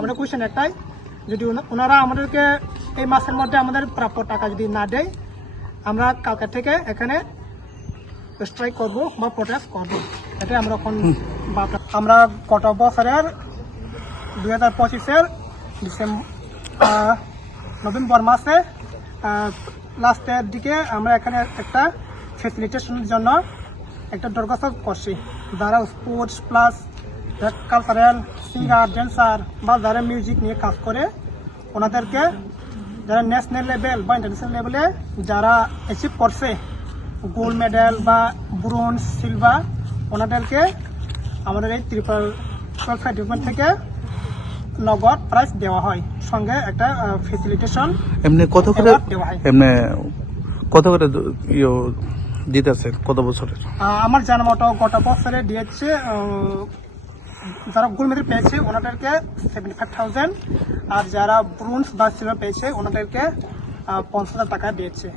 আমাদের কোয়েশ্চেন একটাই, যদি ওনারা আমাদেরকে এই মাসের মধ্যে আমাদের প্রাপ্য টাকা যদি না দেয়, আমরা কালকে থেকে এখানে স্ট্রাইক করব বা প্রোটেস্ট করব। এটাই আমরা এখন আমরা গত বছরের 2025-এর নভেম্বর মাসে লাস্টের দিকে আমরা এখানে একটা ফেসিলিটেশনের জন্য একটা দরখাস্ত করছি, যারা sports plus cultural singer dancer বা যারা মিউজিক নিয়ে কাজ করে, ওনাদেরকে যারা ন্যাশনাল লেভেল বা ইন্টারন্যাশনাল লেভেলে যারা অ্যাচিভ করছে গোল্ড মেডেল বা ব্রোঞ্জ সিলভার, ওনাদেরকে আমাদের এই ত্রিপুরা ওয়েলফেয়ার ডিপার্টমেন্ট থেকে নগদ প্রাইজ দেওয়া হয়, সঙ্গে একটা ফেসিলিটেশন এমনি কত করে দেওয়া হয়। এমনি কত করে দিতেছে কত বছরের? আমার জানা মতো গত বছরে দিয়েছে যারা গোল্ড মেডেল পেয়েছে ওনাদেরকে 75,000, আর যারা ব্রোঞ্জ বা সিলভার পেয়েছে ওনাদেরকে 50,000 টাকা দিয়েছে।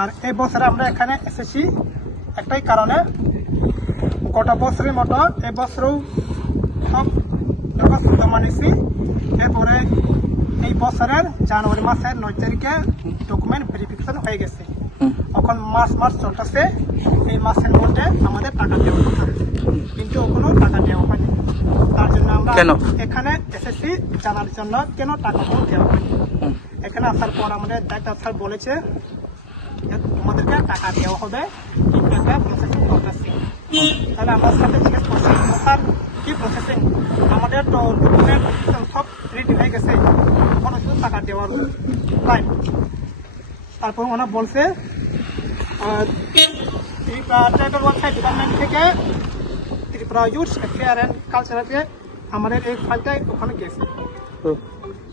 আর এই বছরে আমরা এখানে এসেছি একটাই কারণে, গত বছরের মতো এবছরেও সব দরখাস্ত জমা নিয়েছি। এরপরে এই বছরের জানুয়ারি মাসের 9 তারিখে ডকুমেন্ট ভেরিফিকেশন হয়ে গেছে। এখন মাস চলতেছে, এই মাসের মধ্যে আমাদের টাকা দেওয়া কথা, কিন্তু কোনো টাকা দেওয়া হয়নি। তার জন্য আমরা এখানে এসেছি জানার জন্য কেন টাকাগুলো দেওয়া হয়নি। এখানে আসার পর আমাদের ডাক্তার স্যার বলেছে আমাদেরকে টাকা দেওয়া হবে, কিন্তু একটা প্রসেসিং করতেছি। তাহলে আমার সাথে জিজ্ঞেস করছি, স্যার কি প্রসেসিং? আমাদের তো ডকুমেন্ট সব রেডি হয়ে গেছে, কোনো শুধু টাকা দেওয়ার টাইম। তারপর ওনারা বলছে ট্রাইবাল ওয়েলফেয়ার ডিপার্টমেন্ট থেকে ত্রিপুরা ইউথ অ্যাফেয়ার অ্যান্ড কালচারালকে আমাদের এই ফাইলটাই ওখানে গেছে।